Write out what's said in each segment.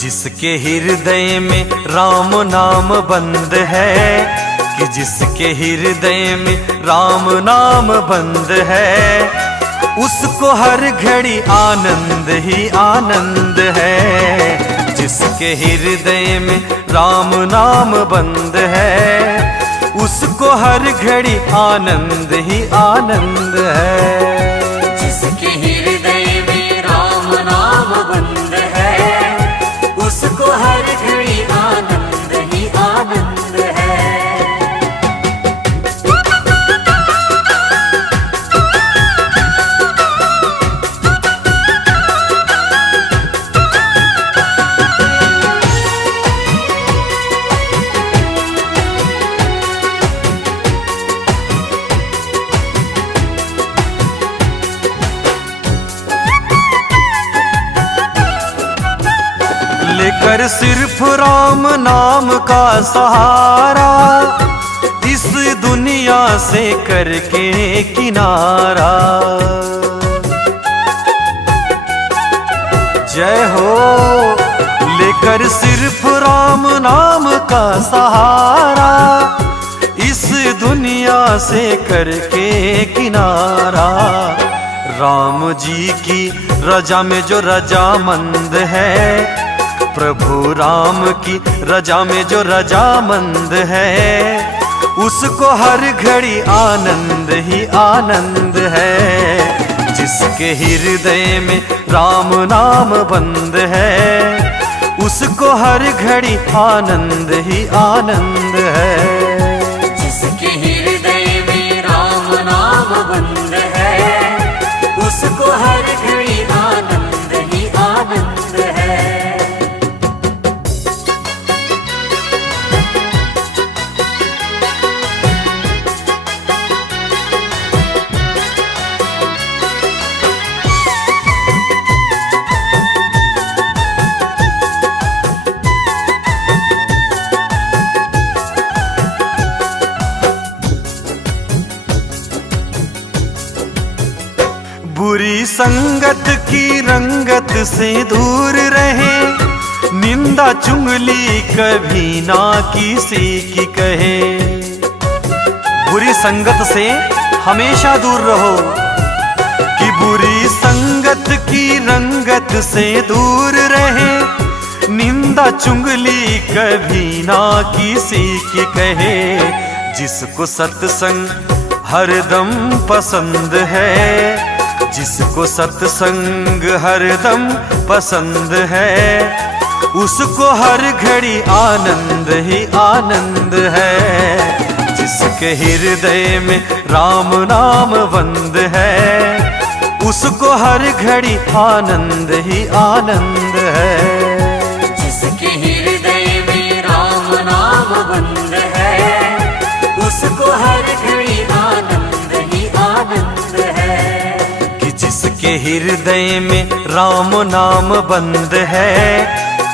जिसके हृदय में राम नाम बंद है, कि जिसके हृदय में राम नाम बंद है, उसको हर घड़ी आनंद ही आनंद है। जिसके हृदय में राम नाम बंद है, उसको हर घड़ी आनंद ही आनंद है। जिसके हृदय में राम नाम बंद है, उसको हर घड़ी आनंद ही आनंद है। लेकर सिर्फ राम नाम का सहारा, इस दुनिया से करके किनारा। जय हो। लेकर सिर्फ राम नाम का सहारा, इस दुनिया से करके किनारा। राम जी की रजा में जो रजामंद है, प्रभु राम की रजा में जो रजामंद है, उसको हर घड़ी आनंद ही आनंद है। जिसके हृदय में राम नाम बंद है, उसको हर घड़ी आनंद ही आनंद है। जिसके हृदय में राम नाम बंद है, उसको हर घड़ी आनंद ही आनंद है। बुरी संगत की रंगत से दूर रहे, निंदा चुगली कभी ना किसी की कहे। बुरी संगत से हमेशा दूर रहो, कि बुरी संगत की रंगत से दूर रहे, निंदा चुगली कभी ना किसी की कहे। जिसको सत्संग हरदम पसंद है, जिसको सत्संग हरदम पसंद है, उसको हर घड़ी आनंद ही आनंद है। जिसके हृदय में राम नाम बंद है, उसको हर घड़ी आनंद ही आनंद है। जिसके हृदय में राम नाम बंद है, उसको हर घड़ी आनंद ही आनंद है। जिसके हृदय में राम नाम बंद है,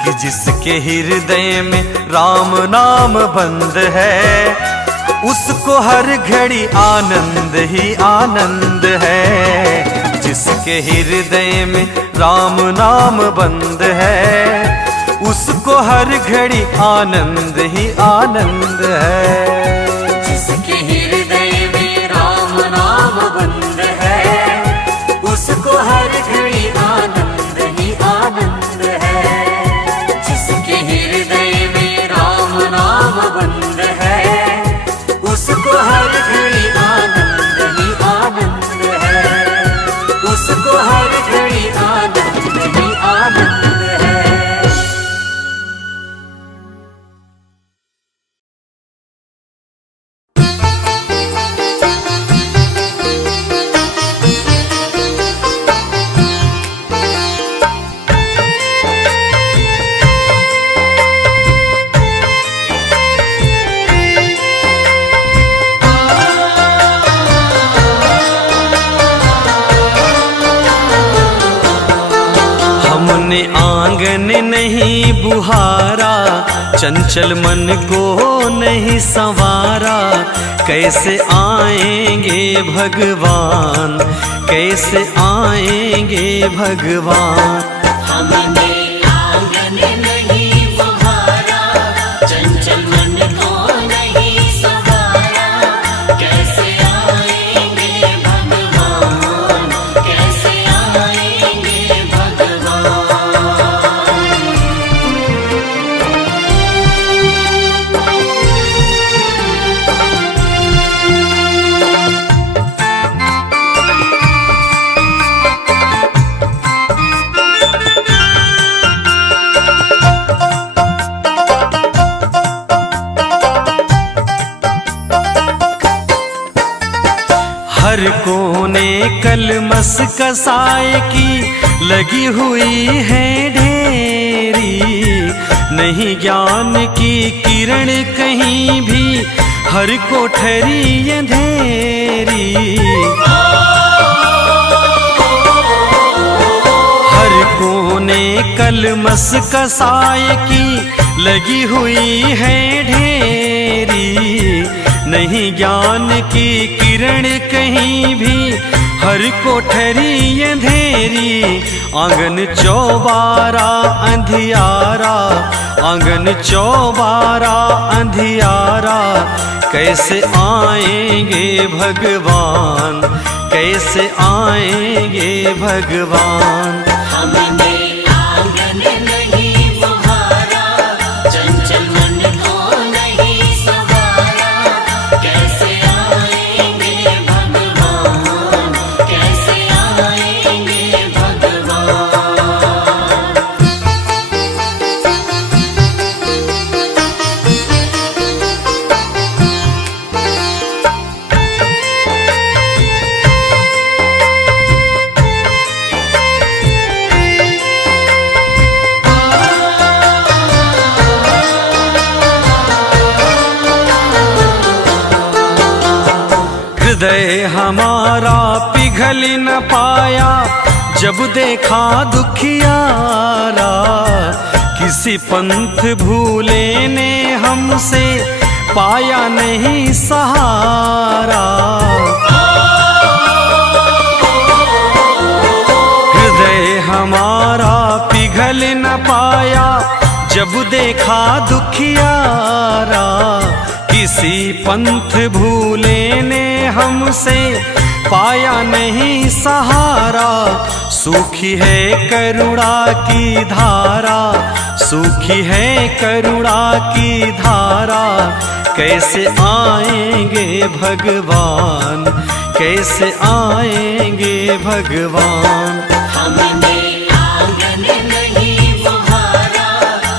कि जिसके हृदय में राम नाम बंद है, उसको हर घड़ी आनंद ही आनंद है। जिसके हृदय में राम नाम बंद है, उसको हर घड़ी आनंद ही आनंद है। जिसके हृदय में राम नाम बंद है, उसको हर घड़ी आनंद ही आनंद है। जिसके हृदय में राम नाम बंद है, उसको हर घड़ी आनंद ही आनंद है। उसको हर घड़ी आनंद ही आनंद अपने आंगन नहीं बुहारा, चंचल मन को नहीं संवारा, कैसे आएंगे भगवान, कैसे आएंगे भगवान। हमने आंगन नहीं बुहारा, चंचल मन को नहीं संवारा, कैसे आएंगे भगवान, कैसे आएंगे भगवान। हर कोने कलमस कसाए की लगी हुई है ढेरी, नहीं ज्ञान की किरण कहीं भी, हर कोठरी अंधेरी। हर कोने कलमस कसाए की लगी हुई है ढेरी, नहीं ज्ञान की किरण कहीं भी, हर कोठरी अंधेरी। आंगन चौबारा अंधियारा, आंगन चौबारा अंधियारा, कैसे आएंगे भगवान, कैसे आएंगे भगवान। हमने आंगन नहीं बुहारा, चंचल मन को नहीं संवारा, कैसे आएंगे भगवान, कैसे आएंगे भगवान। हृदय हमारा पिघल न पाया, जब देखा दुखियारा, किसी पंथ भूले ने हमसे पाया नहीं सहारा। हृदय हमारा पिघल न पाया, जब देखा दुखियारा, किसी पंथ भूले ने हमसे पाया नहीं सहारा। सूखी है करुणा की धारा, सूखी है करुणा की धारा, कैसे आएंगे भगवान, कैसे आएंगे भगवान। हमने आंगन नहीं बुहारा,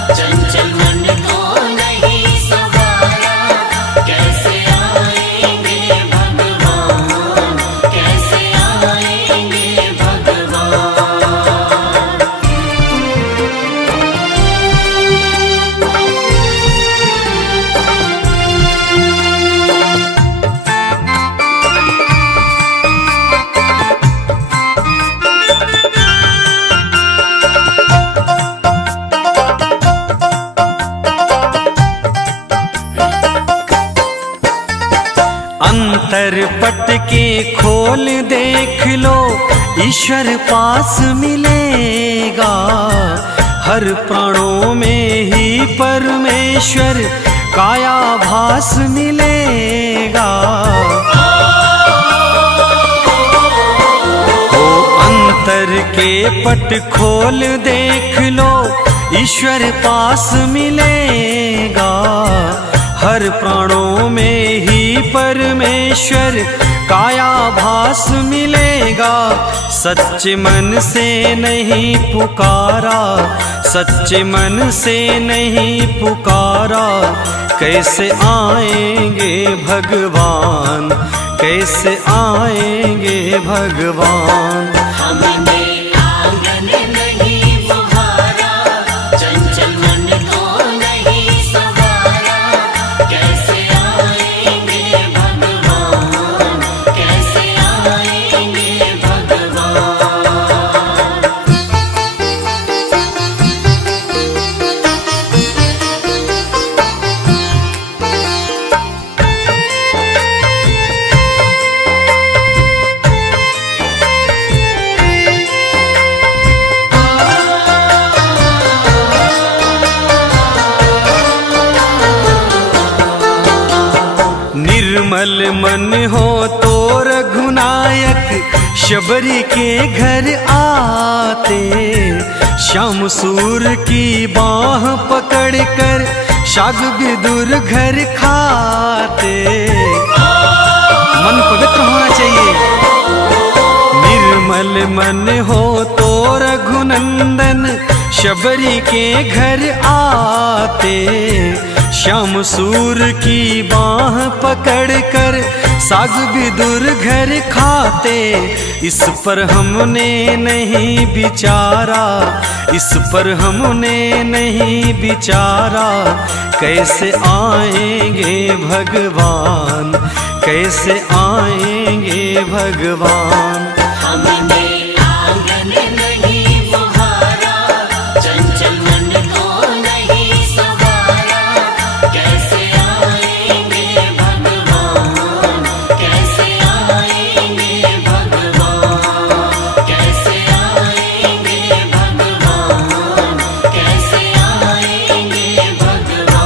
चंचल मन को नहीं संवारा, कैसे आएंगे भगवान, कैसे आएंगे भगवान। अंतर पट के खोल देख लो, ईश्वर पास मिलेगा, हर प्राणों में ही परमेश्वर काया भास मिलेगा। ओ अंतर के पट खोल देख लो, ईश्वर पास मिलेगा, हर प्राणों में ही परमेश्वर काया भास मिलेगा। सच्चे मन से नहीं पुकारा, सच्चे मन से नहीं पुकारा, कैसे आएंगे भगवान, कैसे आएंगे भगवान। हमने आंगन नहीं बुहारा, चंचल मन को नहीं संवारा, कैसे आएंगे भगवान, कैसे आएंगे भगवान। मन हो तो रघुनायक शबरी के घर आते, श्याम सूर की बाह पकड़ कर शाग विदुर घर खाते। मन पवित्र होना चाहिए। निर्मल मन हो तो रघुनंदन शबरी के घर आते, श्याम सूर की बाह पकड़ कर साग विदुर घर खाते। इस पर हमने नहीं विचारा, इस पर हमने नहीं विचारा, कैसे आएंगे भगवान, कैसे आएंगे भगवान। हमने आंगन नहीं बुहारा, चंचल मन को नहीं सवारा, कैसे आएंगे भगवान, कैसे आएंगे भगवान, कैसे आएंगे भगवान, कैसे आएंगे भगवान।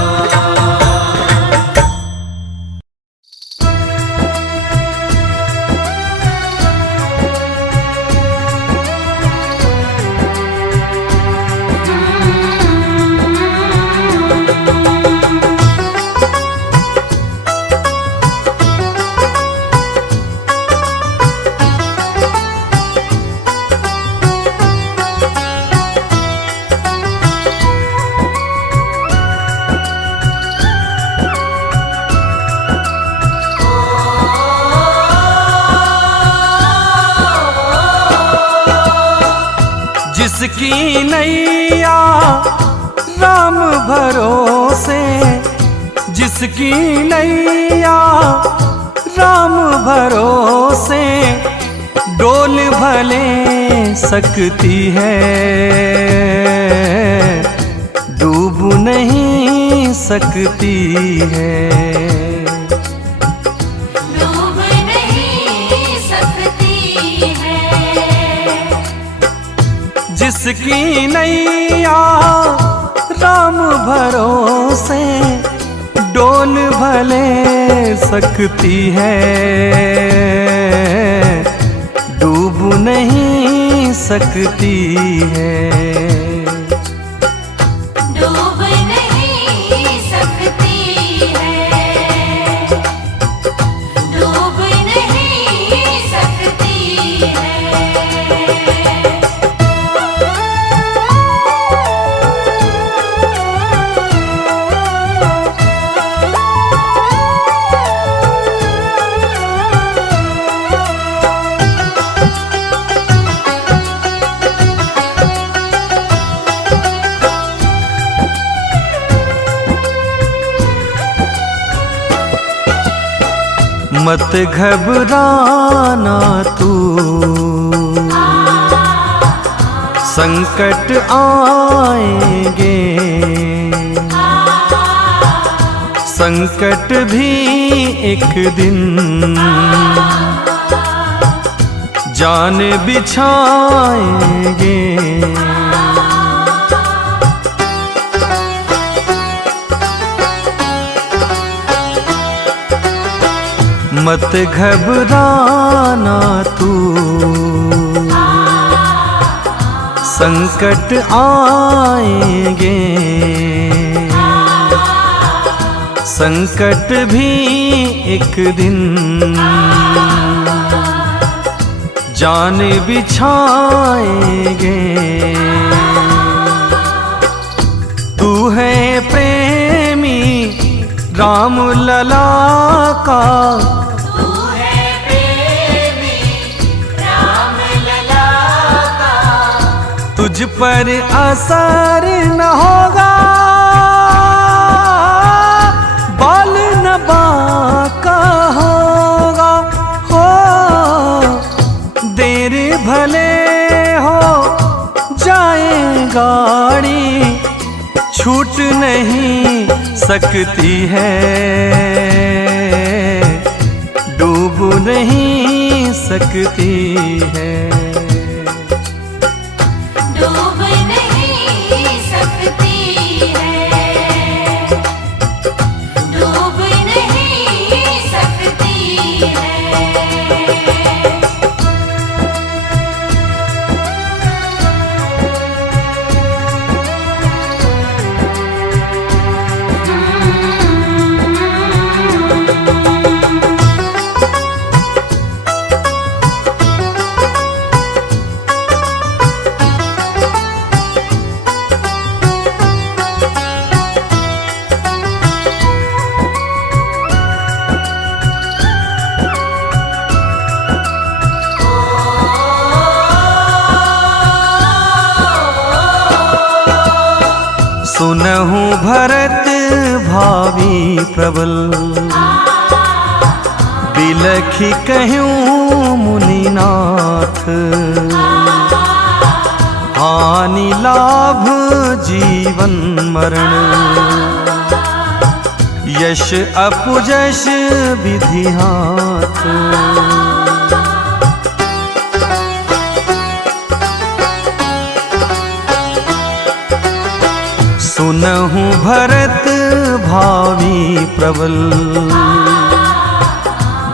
जिसकी नैया राम भरोसे, जिसकी नैया राम भरोसे, डोल भले सकती है, डूब नहीं सकती है। डूब नहीं सकती है। जिसकी नैया राम भरोसे, डोल भले सकती है, डूब नहीं सकती है। डूब नहीं सकती है, डूब नहीं सकती है। मत घबराना तू, संकट आएंगे, संकट भी एक दिन जान बिछाएंगे। मत घबराना तू, संकट आएंगे, संकट भी एक दिन जान बिछाएंगे। तू है प्रेमी राम लला का, तुझ पर असर न होगा, बाल न बाका होगा। हो देर भले हो जाए गाड़ी, छूट नहीं सकती है, डूब नहीं सकती है। डूब नहीं सकती है, डूब नहीं सकती सुनहु भरत भावी प्रबल, बिलखी कहूँ मुनिनाथ। हानि लाभ जीवन मरण, यश अपजश विधि हाथ। सुनहु भरत भावी प्रबल,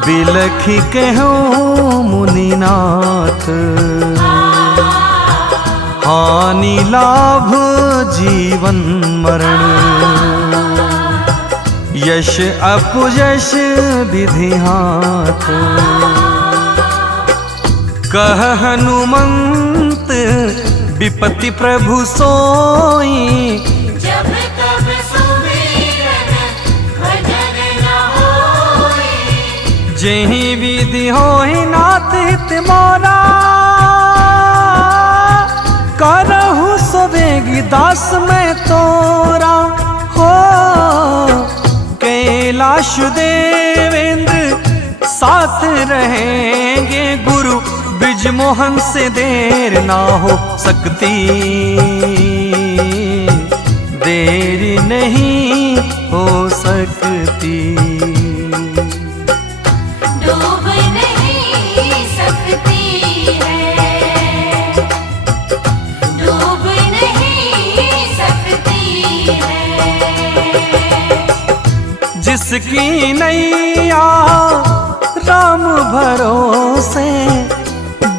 बिलखी कहूँ मुनिनाथ। हानि लाभ जीवन मरण, यश अपयश विधि हाथ। कह हनुमंत विपत्ति प्रभु सोई, जब तब सुमिरन भजन न होई। जेहि विधि होई नाथ हित मोरा, करहु सवेगी दास मैं तोरा। हो कैलाश देवेंद्र साथ रहेंगे, गुरु ब्रिजमोहन से देर ना हो सकती। देर नहीं हो सकती, डूब नहीं सकती है, डूब नहीं सकती है। जिसकी नैया राम भरोसे,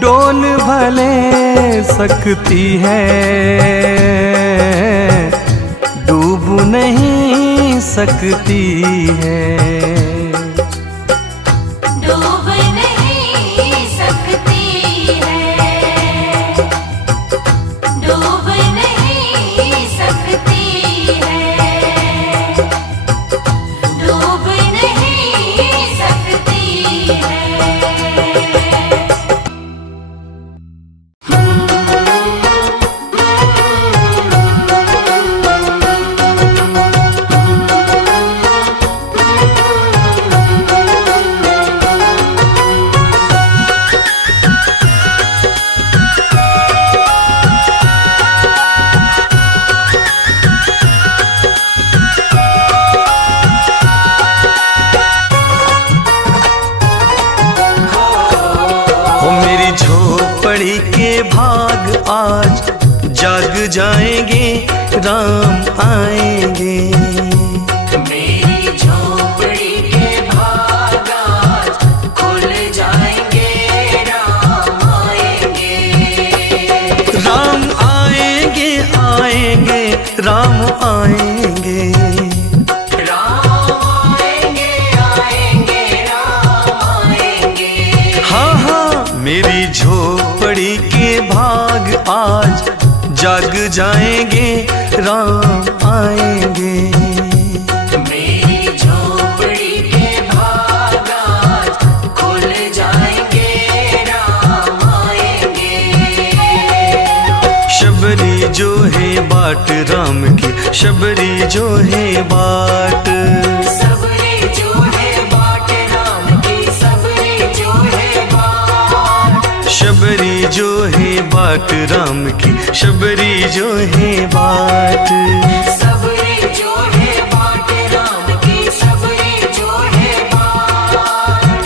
डोल भले सकती है। डूब नहीं सकती है, डूब नहीं सकती है, डूब नहीं सकती है, डूब नहीं सकती है। आज जाग जाएंगे, राम आएंगे। मेरी झोपड़ी के भाग आज खुल जाएंगे, राम आएंगे। राम आएंगे, आएंगे, राम आएंगे। राम आएंगे, आएंगे, राम आएंगे। हाँ हाँ, मेरी झोपड़ी के भाग आज जाग जाएंगे, राम आएंगे। मेरी झोपड़ी के भाग आज खुल जाएंगे, राम आएंगे। शबरी जो है बाट राम की, शबरी जो है बाट। सबरी जो है बाट राम की, सबरी जो है बाट। शबरी जो है बाट राम की, शबरी जो है बाट। सबरी जो है बाट राम की, सबरी जो है बाट।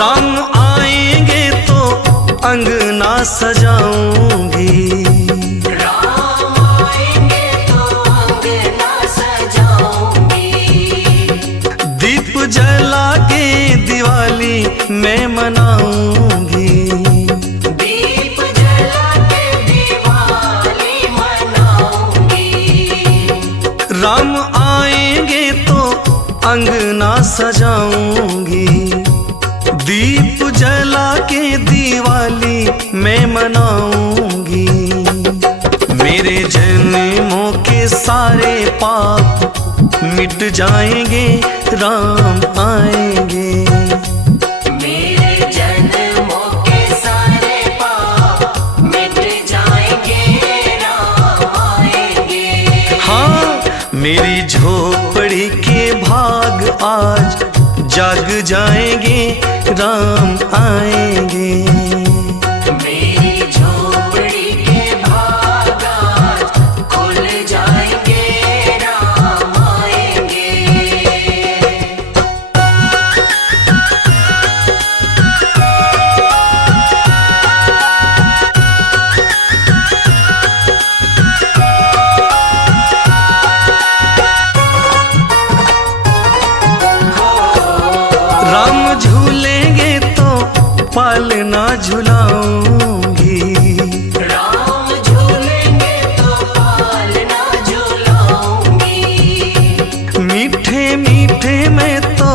राम आएंगे तो अंगना सजाऊंगी। राम आएंगे तो अंगना सजाऊंगी। दीप जला के दिवाली मैं मनाऊंगी। दीप जला के दिवाली मनाऊंगी। राम आएंगे तो अंगना सजाऊंगी। दीप जला के दिवाली मैं मनाऊंगी। मेरे जन्मों के सारे पाप मिट जाएंगे, राम आएंगे। मेरे जन्मों के सारे पाप मिट जाएंगे, राम आएंगे। हाँ, मेरी झोपड़ी के भाग आज जाग जाएंगे, राम आएंगे। मेरी झोपड़ी के भाग आज खुल जाएंगे, राम आएंगे। राम झूलेंगे तो पालना झुलाऊंगी। राम झूलेंगे तो पालना झूलाऊंगी। मीठे मीठे मैं तो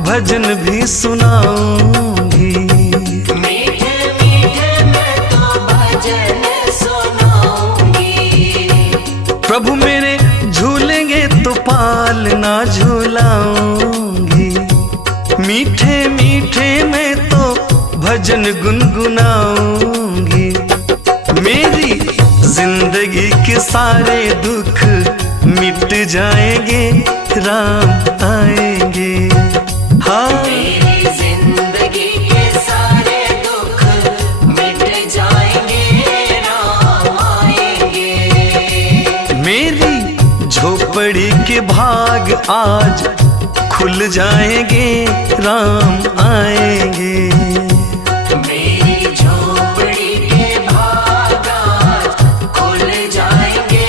भजन भी सुनाऊंगी। मीठे मीठे मैं तो भजन सुनाऊंगी। प्रभु मेरे झूलेंगे तो पालना झूलाऊंगी। मीठे मीठे मैं तो भजन गुनगुनाऊंगी। मेरी जिंदगी के सारे दुख मिट जाएंगे, राम आएंगे। हाँ, मेरी जिंदगी के सारे दुख मिट जाएंगे, राम आएंगे। मेरी झोपड़ी के भाग आज खुल जाएंगे, राम आएंगे। मेरी झोपड़ी के भाग आज खुल जाएंगे,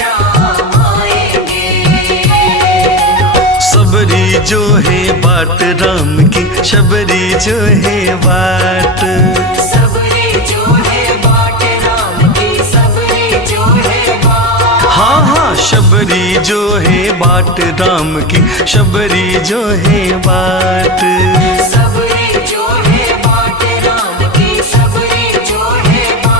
राम आएंगे। सबरी जो है बाट राम की, शबरी जो है बाट। सबरी जो है बाट राम की, सबरी जो है बाट। हाँ हाँ, शबरी जो है बाट राम की, शबरी जो है बाट। सबरी जो है बाट राम की, सबरी जो है बाट।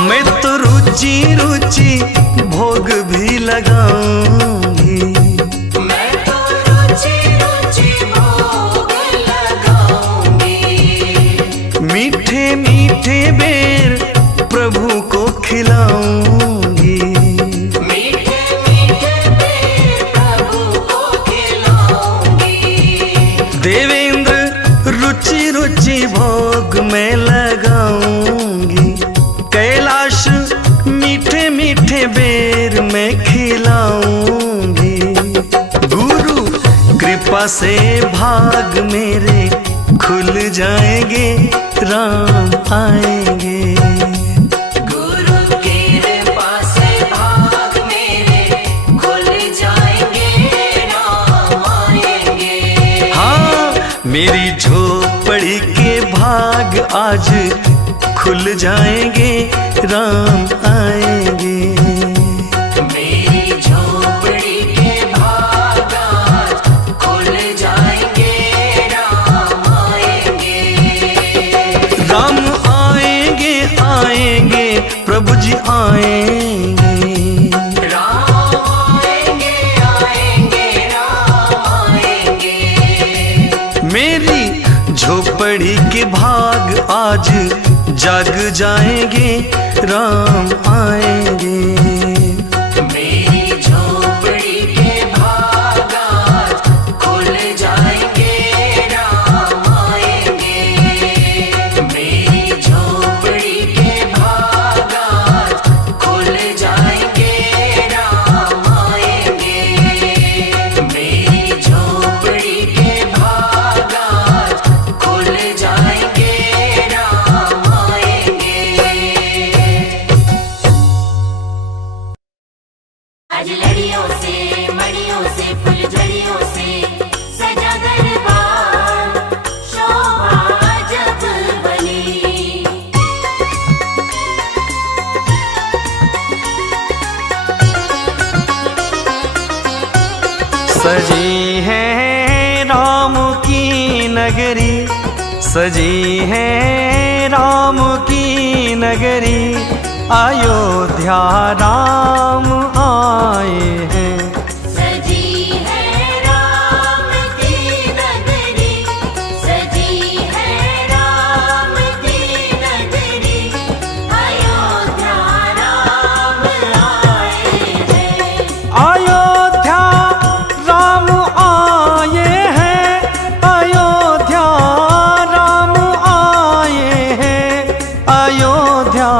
मैं तो रुचि रुचि भोग भी लगाऊंगी। मैं तो रुचि रुचि भोग लगाऊंगी। मीठे मीठे बेर प्रभु को खिलाऊंगी। मीठे मीठे बेर प्रभु को खिलाऊंगी। देवेंद्र रुचि रुचि भोग मैं लगाऊंगी। कैलाश मीठे मीठे बेर मैं खिलाऊंगी। गुरु कृपा से भाग मेरे खुल जाएंगे, राम आएंगे। गुरु की कृपा से भाग मेरे खुल जाएंगे, राम आएंगे। हाँ, मेरी झोपड़ी के भाग आज खुल जाएंगे, राम आएंगे। मेरी झोपड़ी के भाग आज खुल जाएंगे, राम आएंगे। राम आएंगे आएंगे, प्रभु जी आएंगे। राम आएंगे आएंगे, राम आएंगे। मेरी झोपड़ी के भाग आज जाग जाएंगे, राम आएंगे। मेरी झोपड़ी के भाग आज खुल जाएंगे, राम आएंगे। मेरी झोपड़ी के भाग आज खुल जाएंगे, राम आएंगे। मेरी झोपड़ी के भाग आज खुल जाएंगे, राम आएंगे। सजी है राम की नगरी, अयोध्या राम आए हैं। सजी है राम की नगरी, सजी है राम की नगरी, अयोध्या राम आए हैं। अयोध्या राम आए हैं, अयोध्या राम आए हैं, अयोध्या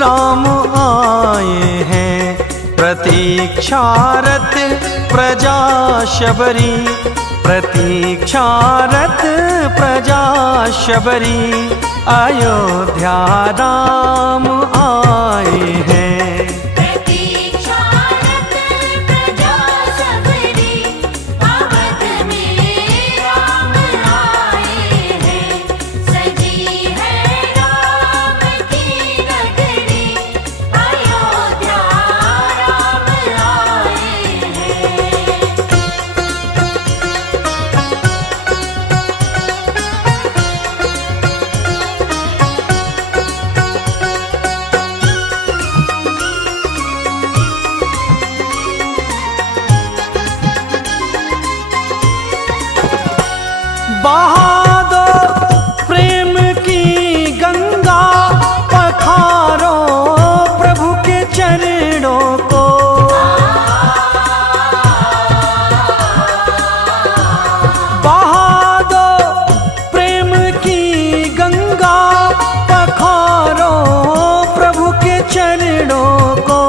राम आए हैं। प्रतीक्षारत प्रजा शबरी, प्रतीक्षारत प्रजा शबरी, अयोध्या राम आए हैं। प्रतीक्षारत प्रजा शबरी, अवध में राम आए हैं। सजी है राम की नगरी, अयोध्या राम आए हैं। बहा दो प्रेम की गंगा, पखारो प्रभु के चरणों को। बहा दो प्रेम की गंगा, पखारो प्रभु के चरणों को,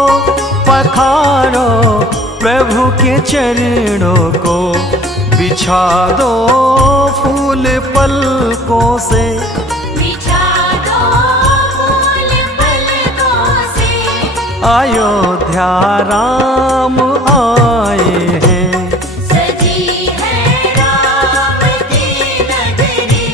पखारो प्रभु के चरणों को। बिछा दो फूल पलकों से, बिछा दो फूल पलकों से, अयोध्या राम आए हैं। सजी है राम की नगरी,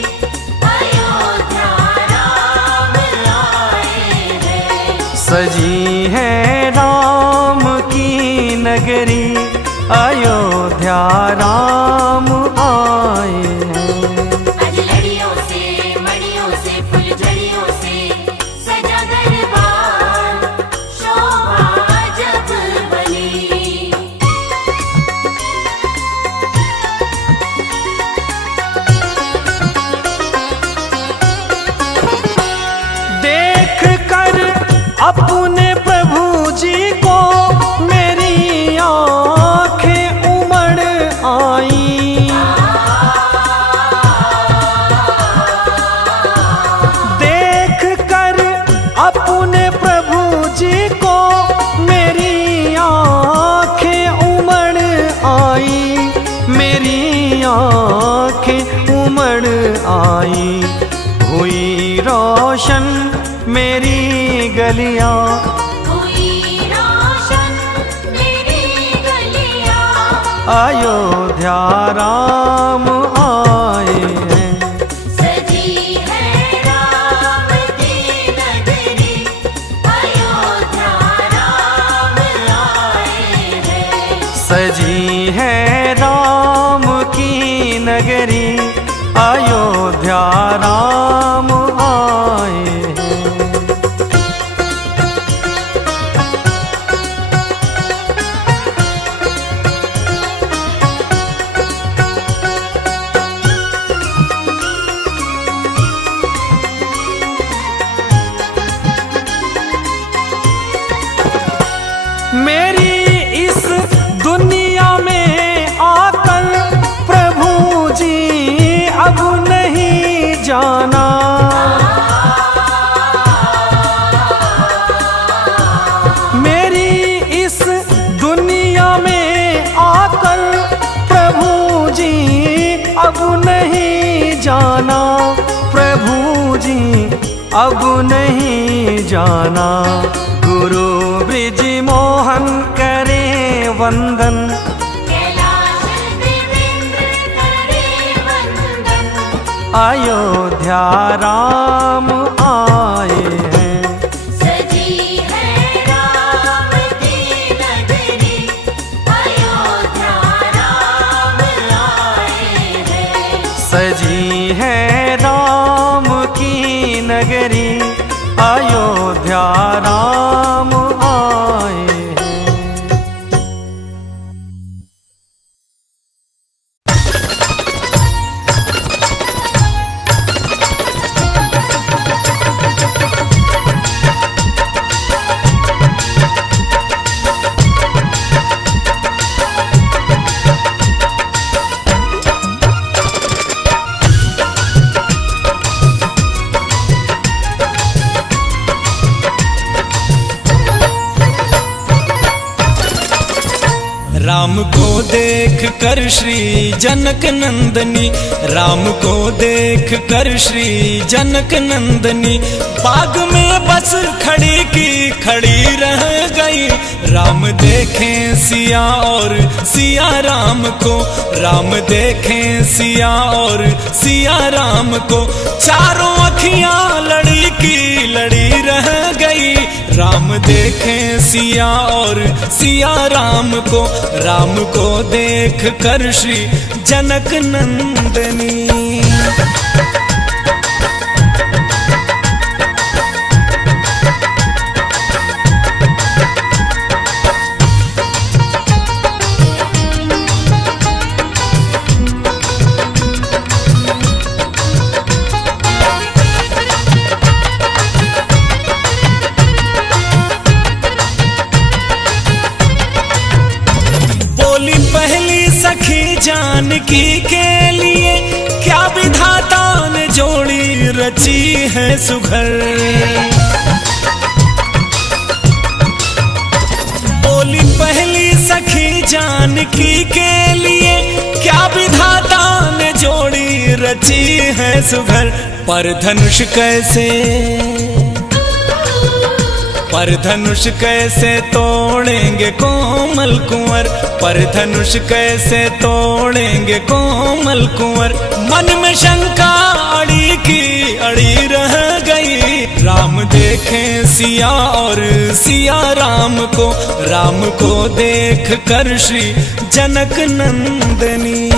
अयोध्या राम आए हैं। सजी है राम की नगरी, अयोध्या राम आए हैं। अजलड़ियों से मड़ियों से फुलझड़ियों से सजा दरबार, शोभा जब बनी। देख कर अपने प्रभु जी को मेरी आंखें उमड़ आई। देख कर अपने प्रभु जी को मेरी आंखें उमड़ आई, मेरी आंखें उमड़ आई। हुई रोशन मेरी गलियां, हुई रोशन मेरी गलियां, अयोध्या राम आए हैं। सजी है राम की नगरी, अयोध्या राम आए हैं। सजी है राम की नगरी, अयोध्या राम आए हैं। मेरी इस दुनिया में आकर प्रभु जी अब नहीं जाना। मेरी इस दुनिया में आकर प्रभु जी अब नहीं जाना, प्रभु जी अब नहीं जाना। गुरु ब्रिज मोहन करे वंदन, कैलाश देवेंद्र करे वंदन, अयोध्या राम आए हैं। सजी है राम की नगरी, अयोध्या राम आए हैं। सजी है राम नगरी अयोध्या राम आए हैं। राम को देख कर श्री जनक नंदनी, राम को देख कर श्री जनक नंदनी, बाग में बस खड़ी की खड़ी रह गई। राम देखें सिया और सिया राम को, राम देखें सिया और सिया राम को, चारों अखियां लड़ी की लड़ी रह गई। राम देखें सिया और सिया राम को, राम को देख कर श्री जनक नंदनी। जानकी के लिए क्या विधाता ने जोड़ी रची है सुघर। बोली पहली सखी जानकी के लिए क्या विधाता ने जोड़ी रची है सुघर। पर धनुष कैसे तोड़ेंगे कोमल कुंवर, पर धनुष कैसे तोड़ेंगे कोमल कुंवर। मन में शंका अड़ी की अड़ी रह गई। राम देखें सिया और सिया राम को, राम को देख कर श्री जनक नंदनी।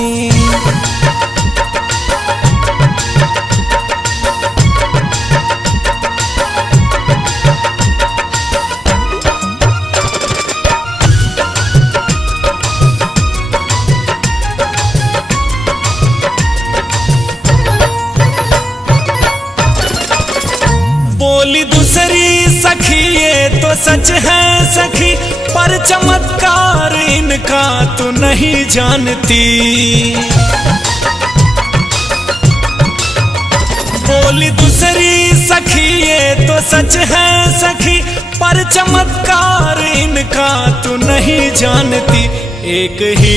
बोली दूसरी सखी ये तो सच है सखी, पर चमत्कार इनका तो नहीं जानती। बोली दूसरी सखी ये तो सच है सखी, पर चमत्कार इनका तो नहीं जानती। एक ही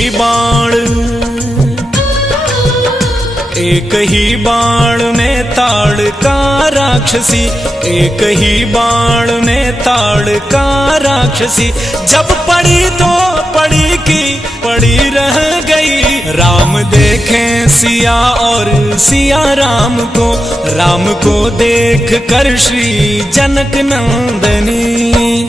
बाण में ताड़ का राक्षसी, एक ही बाण में ताड़ का राक्षसी। जब पड़ी तो पड़ी की पड़ी रह गई। राम देखें सिया और सिया राम को, राम को देख कर श्री जनक नंदनी।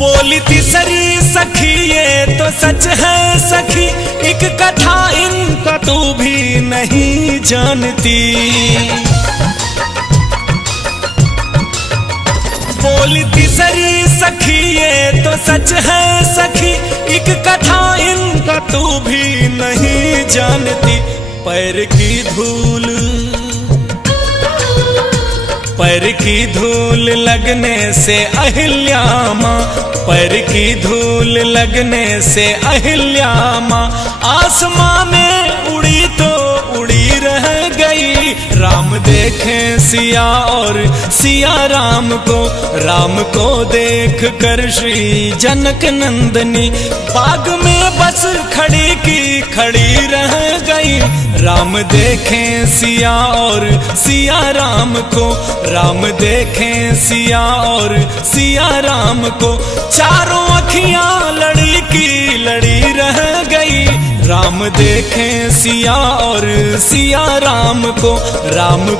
बोली तीसरी सखी ये तो सच है सखी, एक कथा इनका तू भी नहीं जानती। बोली तीसरी सखी ये तो सच है सखी, एक कथा इनका तू भी नहीं जानती। पैर की धूल लगने से अहिल्या माँ, पैर की धूल लगने से अहिल्या माँ आसमां में उड़ी तो उड़ी रह गई। राम देखें सिया और सिया राम को देख कर श्री जनक नंदनी। बाग में बस खड़ी की खड़ी रह गई। राम देखें सिया और सिया राम को, राम देखें सिया और सिया राम को, चारों अखियां राम देखें सिया और सिया राम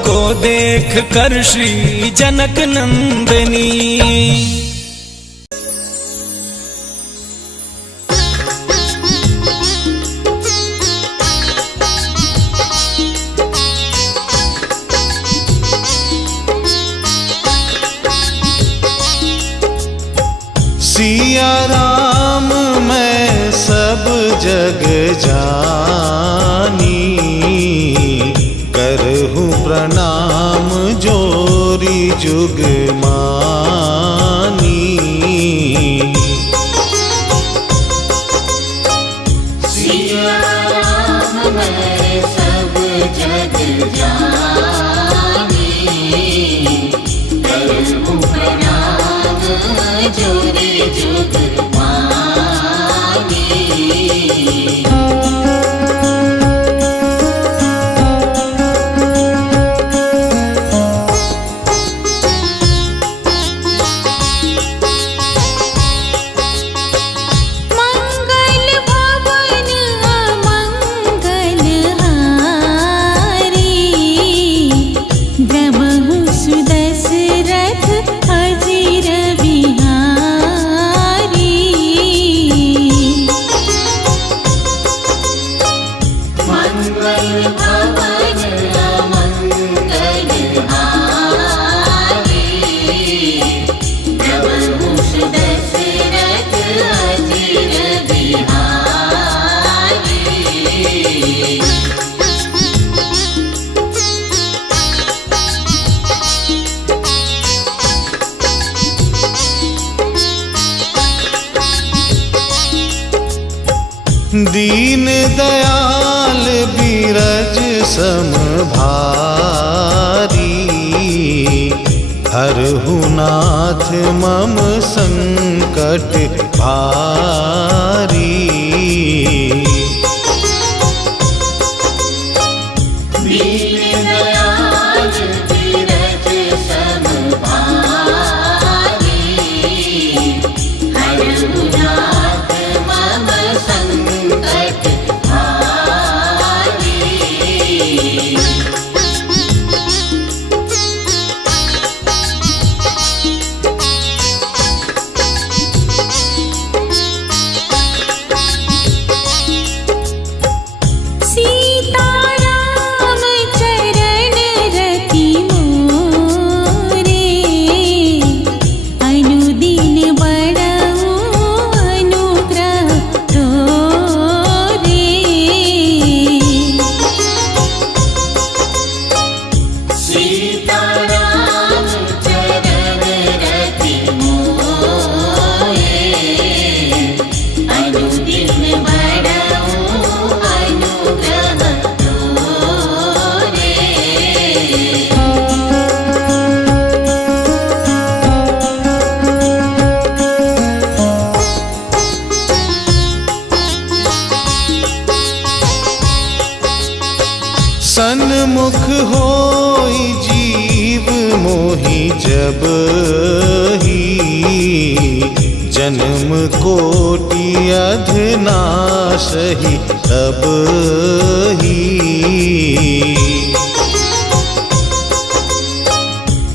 को देख कर श्री जनक नंदनी। सिया राम मैं सब जग जानी, करहूँ प्रणाम जोरी जुग मानी। सिया राम मैं सब जग जानी, करहूँ प्रणाम जोरी जुग मानी। दीन दयाल बीरज सम भारी, हरहु नाथ मम संकट भारी। दीन दयाल बीरज सम भारी, हरहु नाथ मम संकट भारी। सन्मुख होई जीव मोहि जब ही, जन्म कोटि अधनासहि तब ही।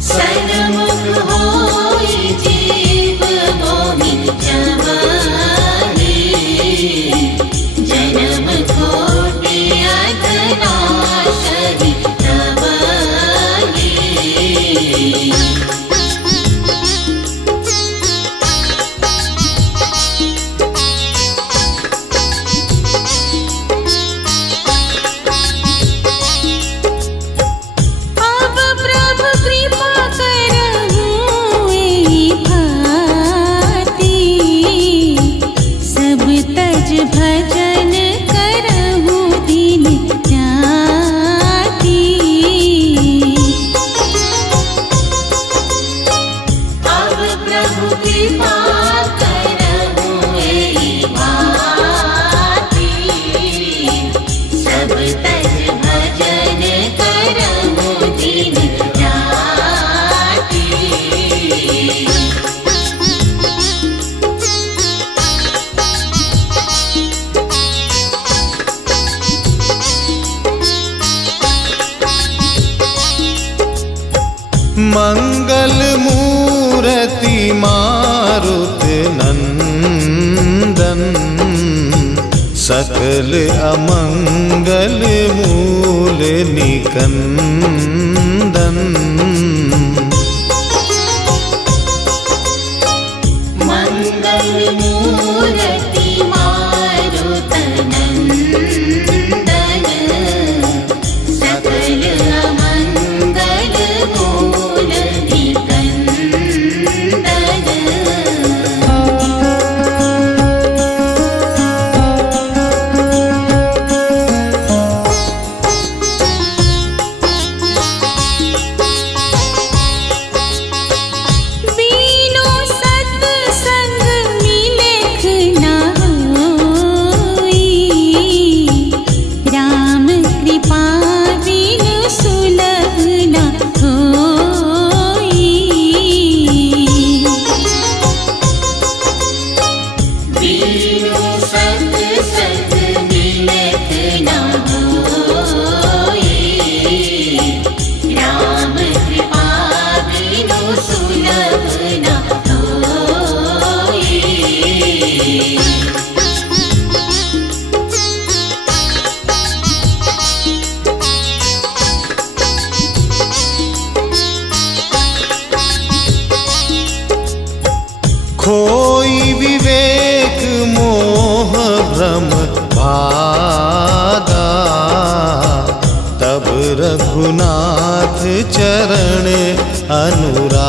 सन्मुख होई जीव मोहि जब ही, जन्म कोटि अधनासहि तब ही। सकल अमंगल मूल निकंदन। मंगल मूर्ति मारुतनंदन, सकल अमंगल मूल निकंदन। बीनो सत्संग मिलेख न होई, राम कृपा बिनु सुलभ न होई। बीनु सत्संग मिलेख न होई, राम कृपा बिनु सुलभ न होई। खोई विवेक मोह भ्रम भागा, तब रघुनाथ चरण अनुरागा।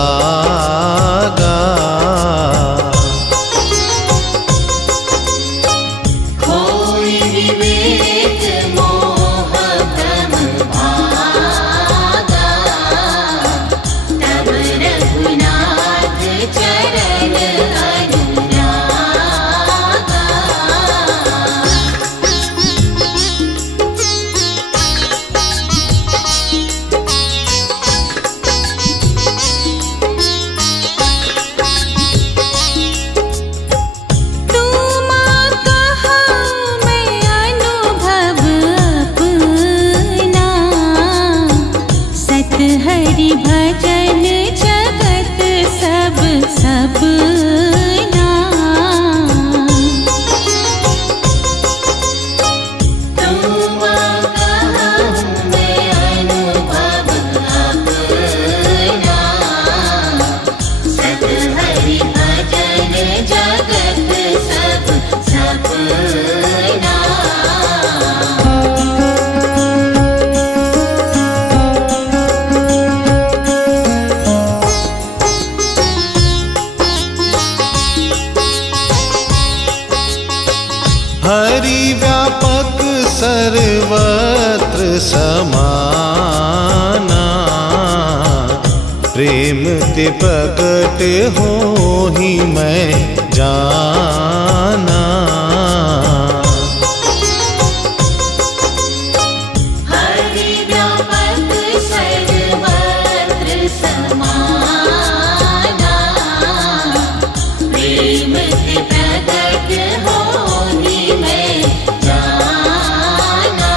खोई विवेक मोह भ्रम भागा, तब रघुनाथ चरण अनुरागा। तुमा कहा मैं अनुभव अपना, सत हरि भजन जगत सब सपना। तुम कहूँ मैं अनुभव अपना, सत हरि भजन जगत सब सपना। हरि व्यापक सर्वत्र समाना, प्रेम ते प्रकट होहि मैं जाना। हरि व्यापक सर्वत्र समाना, प्रेम से प्रकट होहि मैं जाना।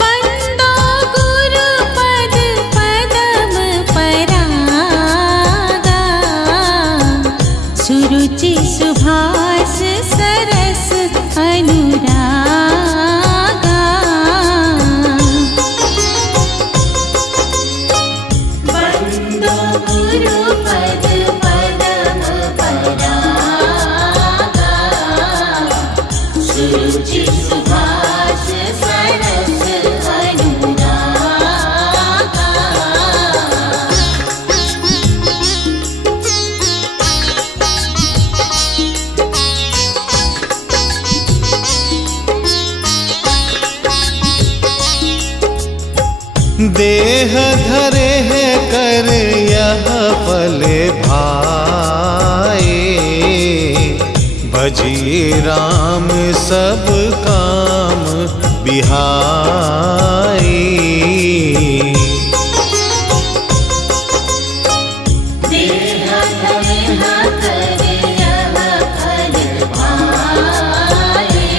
बंदो गुरु पद पदम परागा, सुरुचि सुभाष सरस अनुरागा। बंदो गुरु पद पदम परागा, सुरुचि सुभाष सरस अनुरागा। देह धरे है कर यह फल भाए, भजिए राम सब काम बिहाई। देह धरे कर यह फल भाए,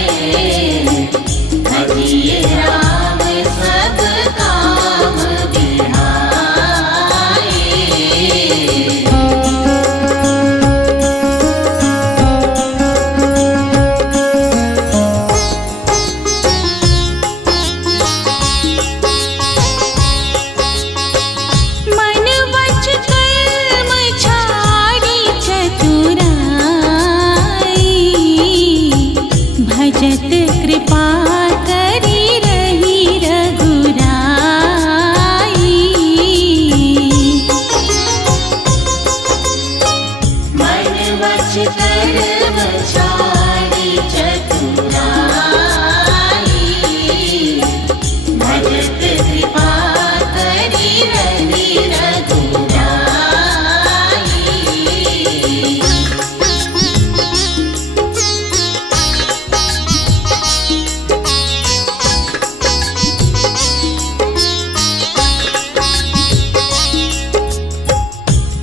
भजिए भजत कृपा करी रही रघुराई। मन वच कर्म छाड़ी चतुराई, भजत कृपा करी रही रघुराई।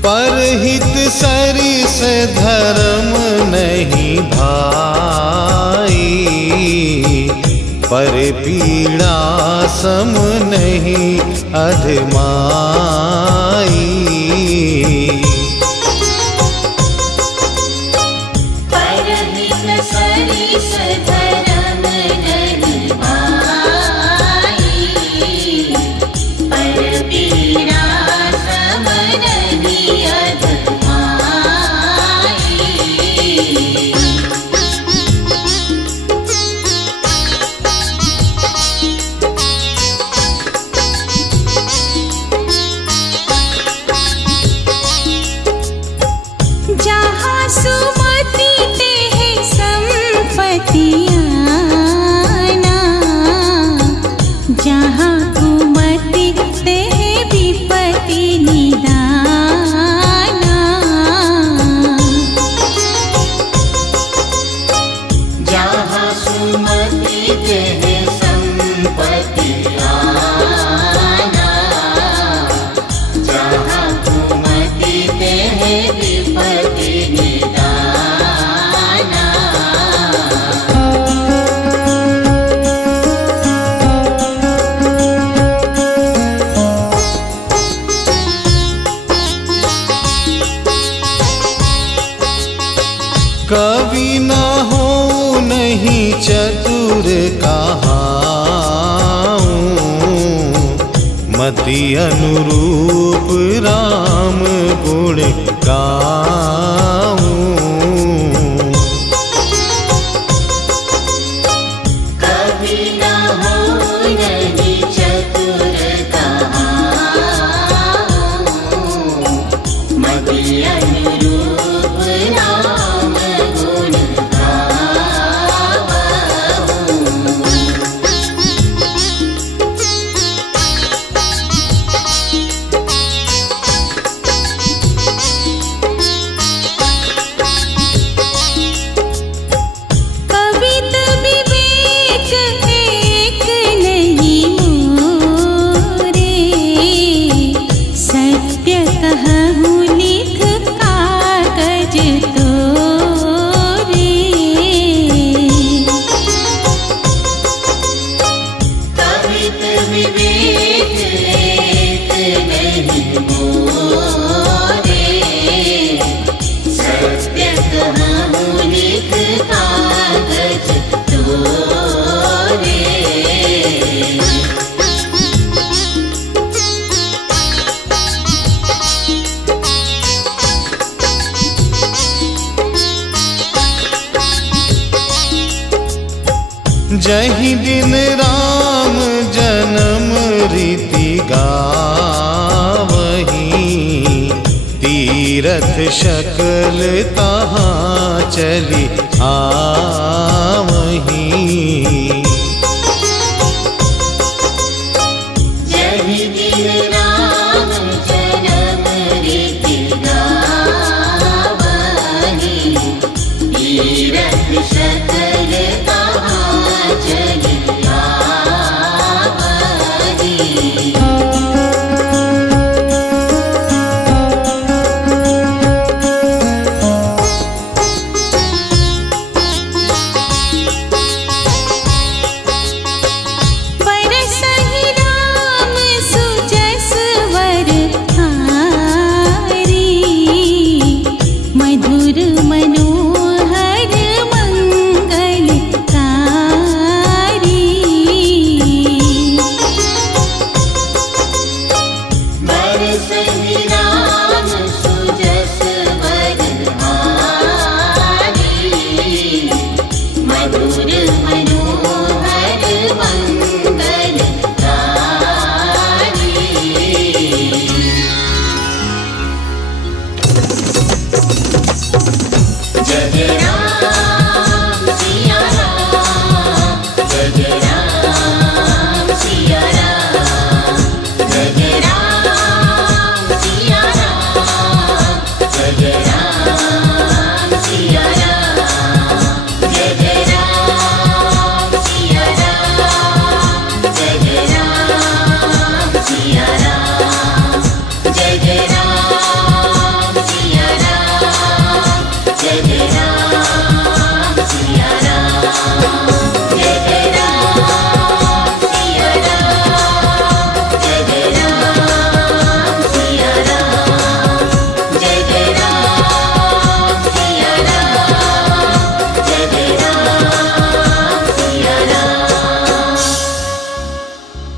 परहित सरिस धर्म नहीं भाई, पर पीड़ा सम नहीं अधमाई। परहित सरिस धर्म नहीं भाई, पर पीड़ा सम नहीं अधमाई। जहाँ सुमति तेह संपत्ति आना, जहाँ कुमति तेह विपत्ति निदाना। जहाँ सुमति तेह संपत्ति आना, जहाँ कुमति तेह विपत्ति निदाना। कवि न हो नहीं चतुर कहाऊं, मति अनुरूप राम गुण गाऊं। कभी न हो नहीं चतुर कहाऊं, मति अनुरूप राम गुण गाऊं। कवित विवेक एक नहीं मोरे, सत्य कहूँ लिख कागज तोरे। कवित विवेक एक नहीं मोरे, सत्य कहूँ लिख कागज तोरे। जही दिन राम जन्म रीति गावही, तीरथ शकल तहाँ चली आव।